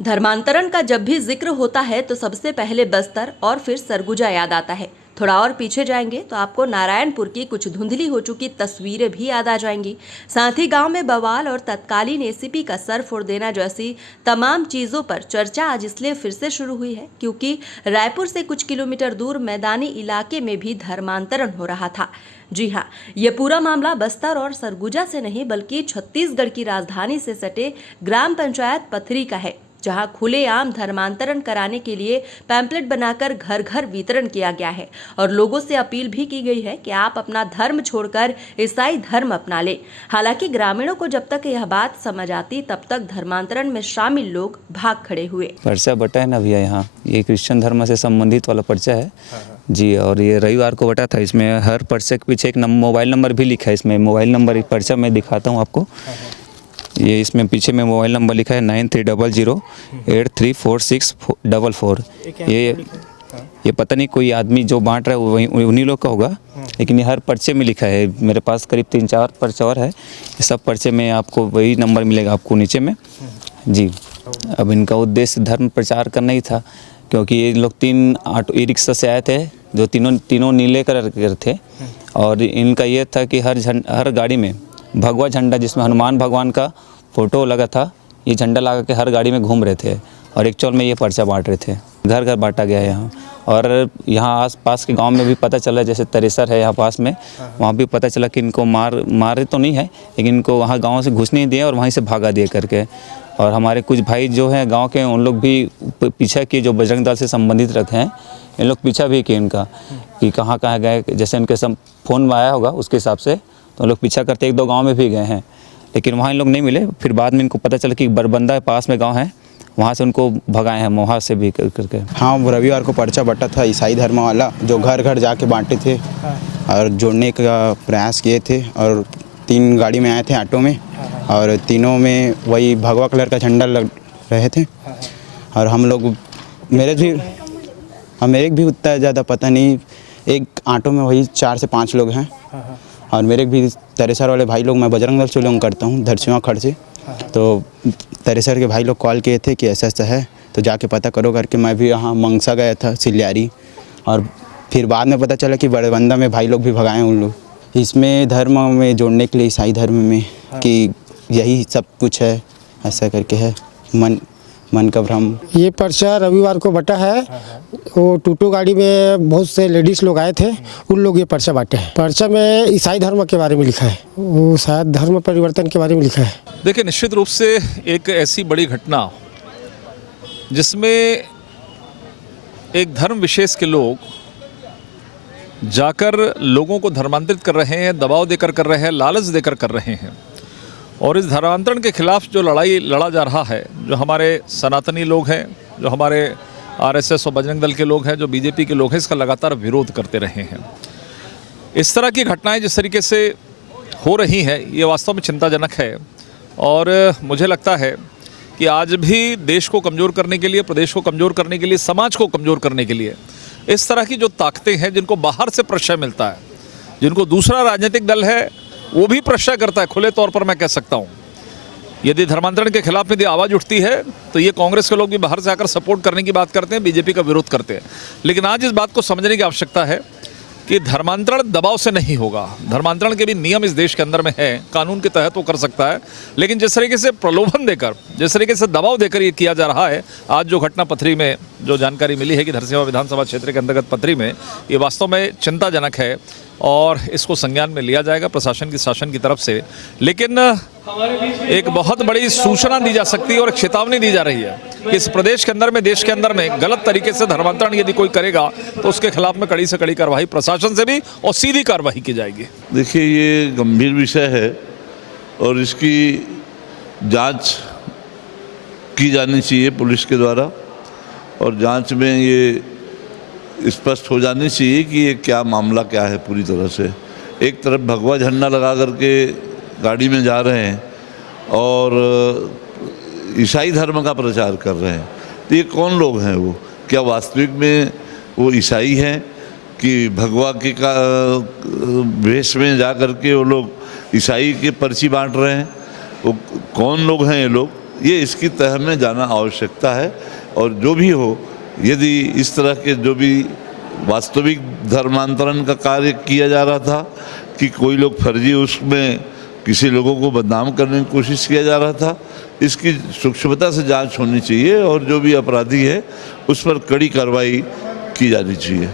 धर्मांतरण का जब भी जिक्र होता है तो सबसे पहले बस्तर और फिर सरगुजा याद आता है। थोड़ा और पीछे जाएंगे तो आपको नारायणपुर की कुछ धुंधली हो चुकी तस्वीरें भी याद आ जाएंगी। साथ ही गांव में बवाल और तत्कालीन एसीपी का सर फोड़ देना जैसी तमाम चीजों पर चर्चा आज इसलिए फिर से शुरू हुई है क्योंकि रायपुर से कुछ किलोमीटर दूर मैदानी इलाके में भी धर्मांतरण हो रहा था। जी हाँ, ये पूरा मामला बस्तर और सरगुजा से नहीं बल्कि छत्तीसगढ़ की राजधानी से सटे ग्राम पंचायत पथरी का है, जहां खुलेआम धर्मांतरण कराने के लिए पैम्पलेट बनाकर घर घर वितरण किया गया है और लोगों से अपील भी की गई है कि आप अपना धर्म छोड़कर ईसाई धर्म अपना लें। हालांकि ग्रामीणों को जब तक यह बात समझ आती तब तक धर्मांतरण में शामिल लोग भाग खड़े हुए। पर्चा बटा है ना भैया, यहाँ ये क्रिश्चियन धर्म से संबंधित वाला पर्चा है जी। और ये रविवार को बटा था। इसमें हर पर्चे के पीछे एक मोबाइल नंबर भी लिखा है। इसमें मोबाइल नंबर एक पर्चा मैं दिखाता हूँ आपको। ये इसमें पीछे में मोबाइल नंबर लिखा है 9300834644। ये पता नहीं कोई आदमी जो बांट रहा है वही उन्हीं लोग का होगा, लेकिन ये हर पर्चे में लिखा है। मेरे पास करीब 3-4 पर्चे और है। ये सब पर्चे में आपको वही नंबर मिलेगा आपको नीचे में जी। अब इनका उद्देश्य धर्म प्रचार करना ही था, क्योंकि ये लोग 3 ऑटो ई रिक्शा से आए थे जो तीनों नीले कलर के थे। और इनका ये था कि हर गाड़ी में भगवा झंडा जिसमें हनुमान भगवान का फ़ोटो लगा था, ये झंडा लगा के हर गाड़ी में घूम रहे थे और एक्चुअल में ये पर्चा बांट रहे थे। घर घर बांटा गया है यहाँ। और यहाँ आस-पास के गांव में भी पता चला, जैसे तरेसर है यहाँ पास में, वहाँ भी पता चला कि इनको मारे तो नहीं है, लेकिन इनको वहाँ गाँव से घुसने नहीं दिया और वहीं से भागा दिए करके। और हमारे कुछ भाई जो हैं गांव के, उन लोग भी पीछा किए, जो बजरंग दल से संबंधित रखे हैं, इन लोग पीछा भी किए इनका कि कहाँ गए। जैसे इनके सब फ़ोन आया होगा उसके हिसाब से तो लोग पीछा करते 1-2 गांव में भी गए हैं, लेकिन वहाँ इन लोग नहीं मिले। फिर बाद में इनको पता चला कि बरबंदा पास में गांव है, वहाँ से उनको भगाए हैं वहाँ से भी करके। हाँ, रविवार को पर्चा बटा था ईसाई धर्म वाला, जो घर घर जाके बांटे थे और जोड़ने का प्रयास किए थे। और 3 गाड़ी में आए थे ऑटो में, और तीनों में वही भगवा कलर का झंडा लग रहे थे। और हम लोग मेरे भी उतना ज़्यादा पता नहीं, एक ऑटो में वही 4 से 5 लोग हैं। और मेरे भी तरेसर वाले भाई लोग, मैं बजरंग दल से बिलोंग करता हूँ, धरसिवा खड़ से। तो तरेसर के भाई लोग कॉल किए थे कि ऐसा ऐसा है, तो जाके पता करो करके मैं भी यहाँ मंगसा गया था, सिल्यारी। और फिर बाद में पता चला कि बड़बंदा में भाई लोग भी भगाए उन लोग। इसमें धर्म में जोड़ने के लिए, ईसाई धर्म में, कि यही सब कुछ है, ऐसा करके है मन का भ्रम। ये पर्चा रविवार को बटा है। वो टूटो गाड़ी में बहुत से लेडीज़ लोग आए थे, उन लोग ये पर्चा बांटे हैं। पर्चा में ईसाई धर्म के बारे में लिखा है, वो शायद धर्म परिवर्तन के बारे में लिखा है। देखिए, निश्चित रूप से एक ऐसी बड़ी घटना जिसमें एक धर्म विशेष के लोग जाकर लोगों को धर्मांतरित कर रहे हैं, दबाव देकर कर रहे हैं, लालच देकर कर रहे हैं। और इस धर्मांतरण के खिलाफ जो लड़ाई लड़ा जा रहा है, जो हमारे सनातनी लोग हैं, जो हमारे आरएसएस और बजरंग दल के लोग हैं, जो बीजेपी के लोग हैं, इसका लगातार विरोध करते रहे हैं। इस तरह की घटनाएं जिस तरीके से हो रही हैं, ये वास्तव में चिंताजनक है। और मुझे लगता है कि आज भी देश को कमज़ोर करने के लिए, प्रदेश को कमज़ोर करने के लिए, समाज को कमज़ोर करने के लिए इस तरह की जो ताकतें हैं, जिनको बाहर से प्रश्रय मिलता है, जिनको दूसरा राजनीतिक दल है वो भी प्रश्रय करता है, खुले तौर पर मैं कह सकता हूँ। यदि धर्मांतरण के खिलाफ यदि आवाज़ उठती है तो ये कांग्रेस के लोग भी बाहर से आकर सपोर्ट करने की बात करते हैं, बीजेपी का विरोध करते हैं। लेकिन आज इस बात को समझने की आवश्यकता है कि धर्मांतरण दबाव से नहीं होगा। धर्मांतरण के भी नियम इस देश के अंदर में है, कानून के तहत वो कर सकता है। लेकिन जिस तरीके से प्रलोभन देकर, जिस तरीके से दबाव देकर ये किया जा रहा है, आज जो घटना पथरी में जो जानकारी मिली है कि धरसिवा विधानसभा क्षेत्र के अंतर्गत पथरी में, ये वास्तव में चिंताजनक है और इसको संज्ञान में लिया जाएगा प्रशासन की, शासन की तरफ से। लेकिन एक बहुत बड़ी सूचना दी जा सकती है और एक चेतावनी दी जा रही है कि इस प्रदेश के अंदर में, देश के अंदर में गलत तरीके से धर्मांतरण यदि कोई करेगा तो उसके खिलाफ में कड़ी से कड़ी कार्रवाई प्रशासन से भी और सीधी कार्रवाई की जाएगी। देखिए, ये गंभीर विषय है और इसकी जांच की जानी चाहिए पुलिस के द्वारा। और जांच में ये स्पष्ट हो जानी चाहिए कि ये क्या मामला क्या है पूरी तरह से। एक तरफ भगवा झंडा लगा करके गाड़ी में जा रहे हैं और ईसाई धर्म का प्रचार कर रहे हैं, तो ये कौन लोग हैं? वो क्या वास्तविक में वो ईसाई हैं कि भगवा के का वेश में जा करके वो लोग ईसाई के पर्ची बांट रहे हैं? वो कौन लोग हैं ये लोग? ये इसकी तह में जाना आवश्यकता है। और जो भी हो, यदि इस तरह के जो भी वास्तविक धर्मांतरण का कार्य किया जा रहा था कि कोई लोग फर्जी उसमें किसी लोगों को बदनाम करने की कोशिश किया जा रहा था, इसकी सूक्ष्मता से जांच होनी चाहिए और जो भी अपराधी है उस पर कड़ी कार्रवाई की जानी चाहिए।